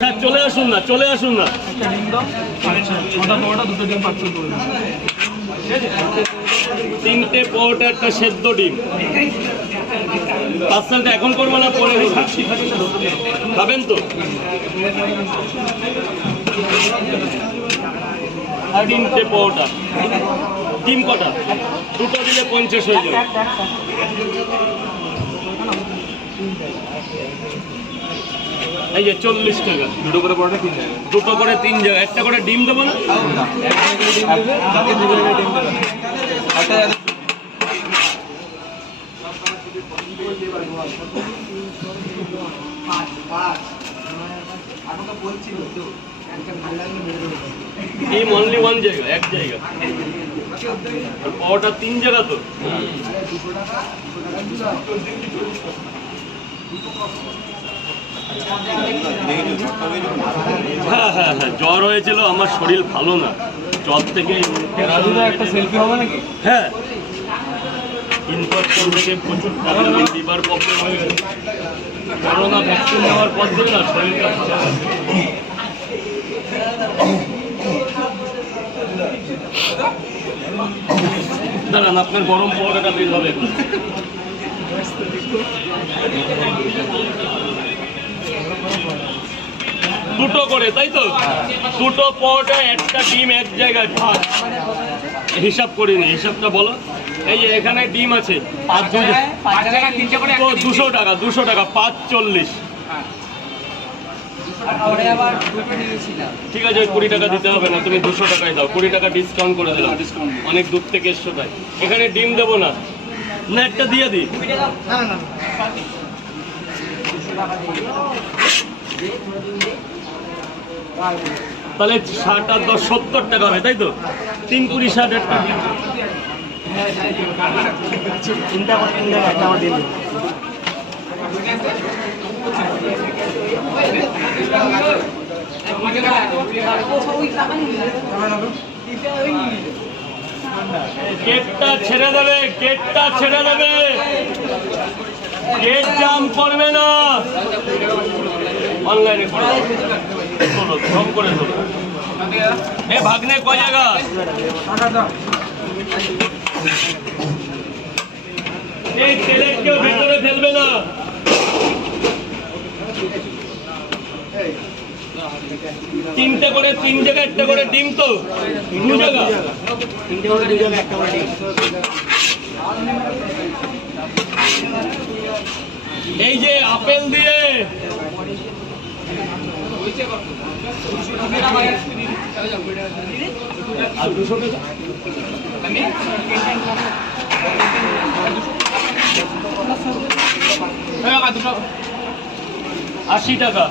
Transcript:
চলে আসুন না, চলে আসুন না। তিনটে পরোটা, একটা সেদ্ধ ডিম। পার্সেলটা এখন করবো না পরে খাবেন তো? তিনটে পরোটা, ডিম কটা? দুটো দিলে 50 হয়ে যাবে। এই যে 40 টাকা। দুটো করে পরোটা 3 জায়গা, দুটো করে 3 জায়গা, একটা করে ডিম দেবো না? ডিম অনলি 1 জায়গা, এক জায়গা। পরোটা 3 জায়গা তো। হ্যাঁ হ্যাঁ হ্যাঁ, জ্বর হয়েছিল, আমার শরীর ভালো না, জ্বর থেকে একটা সেলফি হবে নাকি? হ্যাঁ, ইনফেকশন থেকে প্রচুর টাকা, লিভার প্রবলেম হয়ে গেছে। করোনা ভ্যাকসিন নেওয়ার পর থেকে না শরীরটা ভালো আছে। দাঁড়ান, আপনার গরম পরোটাটা বের হবে। দুটো করে, তাই তো? দুটো পরোটা, একটা ডিম, এক জায়গায় ভাত। হিসাব করিনি, হিসাবটা বলো। এই যে এখানে ডিম আছে 200 টাকা, 200 টাকা, 5 40। ঠিক আছে, 20 টাকা দিতে হবে না, তুমি 200 টাকায় দাও। 20 টাকা ডিসকাউন্ট করে দিলাম, অনেক দূর থেকে এসছো তাই। এখানে ডিম দেবো না, না একটা দিয়ে দিই। তাহলে 60 আর 10 70 টাকা হবে, তাই তো? 3 20 60 একটা ডিম। চিন্তা করতেন না, একটা আমার ডিম। গেটটা ছেড়ে দেবে, গেটটা ছেড়ে দেবে, গেট জাম করবে না। অনলাইনে করে কম করে দেবো। এ ভাগ্নে ক জায়গা? এই তেলের কেউ ভেতরে ফেলবে না। তিনটে করে 3 জায়গায়, একটা করে ডিম তো 2 জায়গা, 3টে করে 2 জায়গায়, একটা করে ডিম। এই যে আপেল দিয়ে আর 200 টাকা, 80 টাকা।